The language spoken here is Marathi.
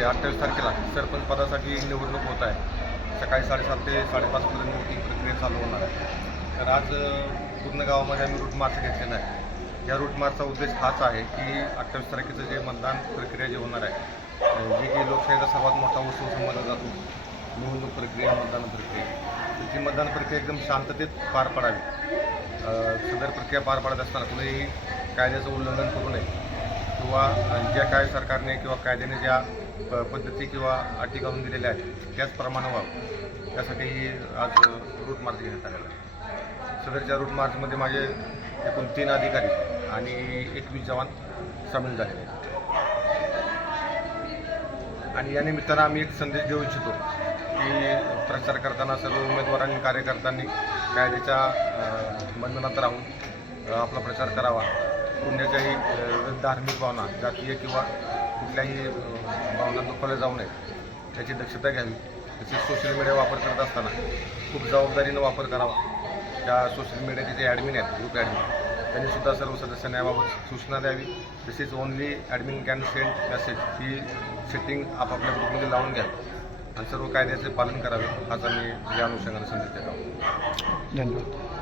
गावामध्ये 28 तारखेला सरपंच पदासाठी निवडणूक होत आहे. सकाळी 7:30 ते 5:30 पर्यंत वोटिंग प्रक्रिया चालू होणार आहे. तर आज पूर्ण गावामध्ये आम्ही रूट मार्च घेतलेला आहे. या रूट मार्चचा उद्देश हाच आहे की 28 तारखेचं जे मतदान प्रक्रिया जे होणार आहे, जी की लोकशाहीचा सर्वात मोठा उत्सव समजला जातो, निवडणूक प्रक्रिया, मतदान प्रक्रिया, ती मतदान प्रक्रिया एकदम शांततेत पार पडावी. सदर प्रक्रिया पार पाडत असताना कुणीही कायद्याचं उल्लंघन करू नये किंवा ज्या काय सरकारने किंवा कायद्याने ज्या पद्धती किंवा अटी घालून दिलेल्या आहेत त्याचप्रमाणे व्हावं, त्यासाठी आज रूट मार्च घेण्यात आलेला आहे. सदरच्या रूट मार्चमध्ये माझे एकूण 3 अधिकारी आणि 21 जवान सामील झालेले आहेत. आणि या निमित्तानं आम्ही एक संदेश देऊ इच्छितो की प्रचार करताना सर्व उमेदवारांनी, कार्यकर्त्यांनी कायद्याच्या बंधनात राहून आपला प्रचार करावा. कोणत्याच्याही धार्मिक भावना, जातीय किंवा कुठल्याही भावना दुखावल्या जाऊ नये याची दक्षता घ्यावी. तसेच सोशल मीडिया वापर करत असताना खूप जबाबदारीनं वापर करावा. त्या सोशल मीडियाचे जे ॲडमिन आहेत, ग्रुप ॲडमिन, त्यांनीसुद्धा सर्व सदस्यांना याबाबत सूचना द्यावी. तसेच only admin can send message he setting आपापल्या ग्रुपमध्ये लावून घ्यावी आणि सर्व कायद्याचे पालन करावे, हाच आम्ही या अनुषंगाने संदेश देत आहोत. धन्यवाद.